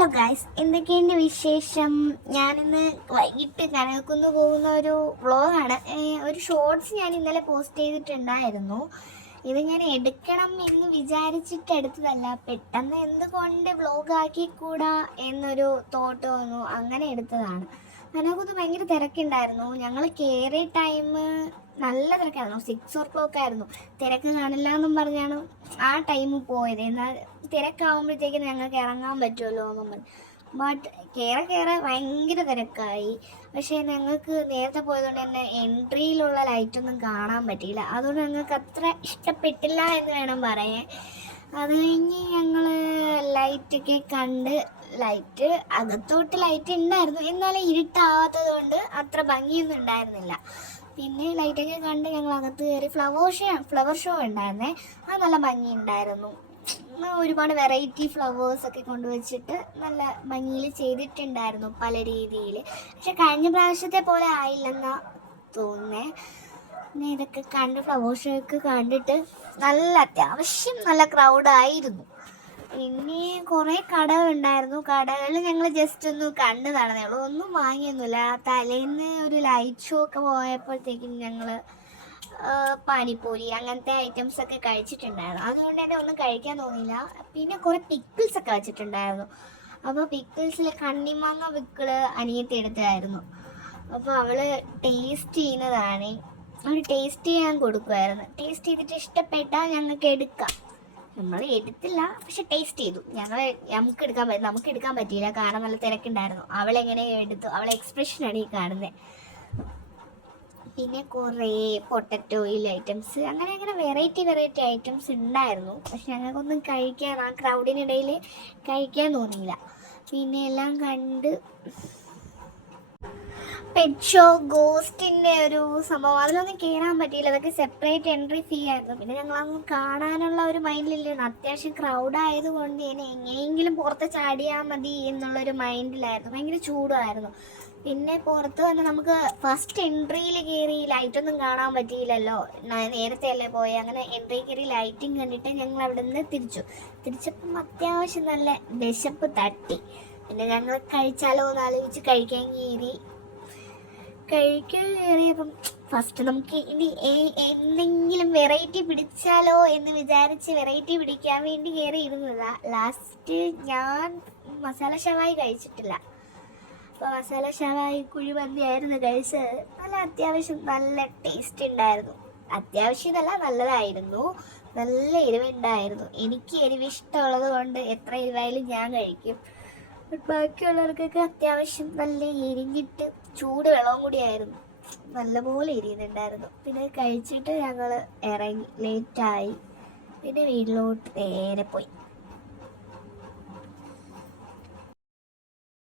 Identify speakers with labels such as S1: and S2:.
S1: Hello guys എന്തൊക്കെയുണ്ട് വിശേഷം? ഞാനിന്ന് വൈകിട്ട് കനകക്കുന്ന് പോകുന്ന ഒരു വ്ളോഗാണ്. ഒരു ഷോർട്സ് ഞാൻ ഇന്നലെ പോസ്റ്റ് ചെയ്തിട്ടുണ്ടായിരുന്നു. ഇത് ഞാൻ എടുക്കണം എന്ന് വിചാരിച്ചിട്ട് എടുത്തതല്ല. പെട്ടെന്ന് എന്തുകൊണ്ട് വ്ളോഗാക്കി എന്നൊരു തോട്ട് വന്നു. അങ്ങനെ എടുത്തതാണ്. കനകക്കുന്ന് ഭയങ്കര തിരക്കുണ്ടായിരുന്നു. ഞങ്ങൾ കയറിയ ടൈം നല്ല തിരക്കായിരുന്നു. സിക്സ് ഓ ക്ലോക്ക് ആയിരുന്നു. തിരക്ക് കാണില്ല എന്നും പറഞ്ഞാണ് ആ ടൈം പോയത്. എന്നാൽ തിരക്കാവുമ്പോഴത്തേക്കും ഞങ്ങൾക്ക് ഇറങ്ങാൻ പറ്റുമല്ലോ എന്നും പറഞ്ഞു. ബട്ട് കയറെ കയറെ ഭയങ്കര തിരക്കായി. പക്ഷേ ഞങ്ങൾക്ക് നേരത്തെ പോയതുകൊണ്ട് തന്നെ എൻട്രിയിലുള്ള ലൈറ്റൊന്നും കാണാൻ പറ്റിയില്ല. അതുകൊണ്ട് ഞങ്ങൾക്ക് അത്ര ഇഷ്ടപ്പെട്ടില്ല എന്ന് വേണം പറയാൻ. അത് കഴിഞ്ഞ് ഞങ്ങൾ ലൈറ്റൊക്കെ കണ്ട് ലൈറ്റ് അകത്തോട്ട് ലൈറ്റ് ഉണ്ടായിരുന്നു എന്നാലും ഇരുട്ടാവാത്തത് കൊണ്ട് അത്ര ഭംഗിയൊന്നും ഉണ്ടായിരുന്നില്ല പിന്നെ ലൈറ്റൊക്കെ കണ്ട് ഞങ്ങൾ അകത്ത് കയറി ഫ്ലവർ ഷോ ഫ്ലവർ ഷോ ഉണ്ടായിരുന്നേ. അത് നല്ല ഭംഗി ഉണ്ടായിരുന്നു ഒരുപാട് വെറൈറ്റി ഫ്ലവേഴ്സ് ഒക്കെ കൊണ്ടുവച്ചിട്ട് നല്ല ഭംഗിയിൽ ചെയ്തിട്ടുണ്ടായിരുന്നു പല രീതിയിൽ പക്ഷെ കഴിഞ്ഞ പ്രാവശ്യത്തെ പോലെ ആയില്ലെന്നാ തോന്നുന്നേ. പിന്നെ ഇതൊക്കെ കണ്ട് ഫ്ലവർ ഷോയൊക്കെ കണ്ടിട്ട് നല്ല അത്യാവശ്യം നല്ല ക്രൗഡായിരുന്നു പിന്നെ കുറേ കടകളുണ്ടായിരുന്നു കടകളിൽ ഞങ്ങൾ ജസ്റ്റ് ഒന്ന് കണ്ടു നടന്നേ ഉള്ളൂ. ഒന്നും വാങ്ങിയൊന്നുമില്ല. തലേന്ന് ഒരു ലൈറ്റ് ഷോ ഒക്കെ പോയപ്പോഴത്തേക്കും ഞങ്ങൾ പാനിപ്പൂരി അങ്ങനത്തെ ഐറ്റംസ് ഒക്കെ കഴിച്ചിട്ടുണ്ടായിരുന്നു. അതുകൊണ്ട് തന്നെ ഒന്നും കഴിക്കാൻ തോന്നിയില്ല. പിന്നെ കുറെ പിക്കിൾസ് ഒക്കെ വെച്ചിട്ടുണ്ടായിരുന്നു. അപ്പോൾ പിക്കിൾസിൽ കണ്ണിമാങ്ങ പിക്കിൾ അനിയത്തി എടുത്തായിരുന്നു അപ്പോൾ അവൾ ടേസ്റ്റ് ചെയ്യുന്നതാണ്. അവൾ ടേസ്റ്റ് ചെയ്യാൻ കൊടുക്കുമായിരുന്നു ടേസ്റ്റ് ചെയ്തിട്ട് ഇഷ്ടപ്പെട്ടാൽ ഞങ്ങൾക്ക് എടുക്കാം. നമ്മൾ എടുത്തില്ല പക്ഷെ ടേസ്റ്റ് ചെയ്തു. ഞങ്ങൾ നമുക്ക് എടുക്കാൻ പറ്റും നമുക്ക് എടുക്കാൻ പറ്റിയില്ല കാരണം നല്ല തിരക്കുണ്ടായിരുന്നു. അവളെങ്ങനെ എടുത്തു അവളെ എക്സ്പ്രഷനാണ് ഈ കാണുന്നത് പിന്നെ കുറേ പൊട്ടറ്റോ ഓയിൽ ഐറ്റംസ് അങ്ങനെ അങ്ങനെ വെറൈറ്റി വെറൈറ്റി ഐറ്റംസ് ഉണ്ടായിരുന്നു. പക്ഷെ ഞങ്ങൾക്കൊന്നും കഴിക്കാൻ ആ ക്രൗഡിനിടയിൽ കഴിക്കാൻ തോന്നിയില്ല. പിന്നെ എല്ലാം കണ്ട് പെറ്റ് ഗോസ്റ്റിന്റെ ഒരു സംഭവം. അതിലൊന്നും കയറാൻ പറ്റിയില്ല. അതൊക്കെ സെപ്പറേറ്റ് എൻട്രി ഫീ ആയിരുന്നു. പിന്നെ ഞങ്ങൾ അങ്ങ് കാണാനുള്ള ഒരു മൈൻഡിലില്ലായിരുന്നു അത്യാവശ്യം ക്രൗഡ് ആയതുകൊണ്ട് ഇനി എങ്ങനെയെങ്കിലും പുറത്ത് ചാടിയാൽ മതി എന്നുള്ളൊരു മൈൻഡിലായിരുന്നു ഭയങ്കര ചൂടായിരുന്നു പിന്നെ പുറത്ത് വന്ന് നമുക്ക് ഫസ്റ്റ് എൻട്രിയിൽ കയറി ലൈറ്റൊന്നും കാണാൻ പറ്റിയില്ലല്ലോ. നേരത്തെ അല്ലേ പോയി? അങ്ങനെ എൻട്രി കയറി ലൈറ്റിംഗ് കണ്ടിട്ട് ഞങ്ങൾ അവിടെ നിന്ന് തിരിച്ചു. തിരിച്ചപ്പം അത്യാവശ്യം നല്ല വിശപ്പ് തട്ടി. പിന്നെ ഞങ്ങൾ കഴിച്ചാലോ എന്ന് ആലോചിച്ച് കഴിക്കാൻ കയറി കഴിക്കാൻ ഫസ്റ്റ് നമുക്ക് ഇനി എന്തെങ്കിലും വെറൈറ്റി പിടിച്ചാലോ എന്ന് വിചാരിച്ച് വെറൈറ്റി പിടിക്കാൻ വേണ്ടി കയറി ഇരുന്നതാ ലാസ്റ്റ് ഞാൻ മസാല ഷവായി കഴിച്ചിട്ടില്ല. അപ്പോൾ മസാല ഷവായി കുഴിമന്തി ആയിരുന്നു കഴിച്ചത്. നല്ല അത്യാവശ്യം നല്ല ടേസ്റ്റ് ഉണ്ടായിരുന്നു. അത്യാവശ്യം ഇതല്ല നല്ലതായിരുന്നു. നല്ല എരിവുണ്ടായിരുന്നു. എനിക്ക് എരിവ് ഇഷ്ടമുള്ളത് കൊണ്ട് എത്ര എരിവായാലും ഞാൻ കഴിക്കും. ബാക്കിയുള്ളവർക്കൊക്കെ അത്യാവശ്യം നല്ല എരിഞ്ഞിട്ട് ചൂട് വെള്ളവും കൂടിയായിരുന്നു നല്ലപോലെ എരിയുന്നുണ്ടായിരുന്നു. പിന്നെ കഴിച്ചിട്ട് ഞങ്ങൾ ഇറങ്ങി ലേറ്റായി പിന്നെ വീട്ടിലോട്ട് നേരെ പോയി.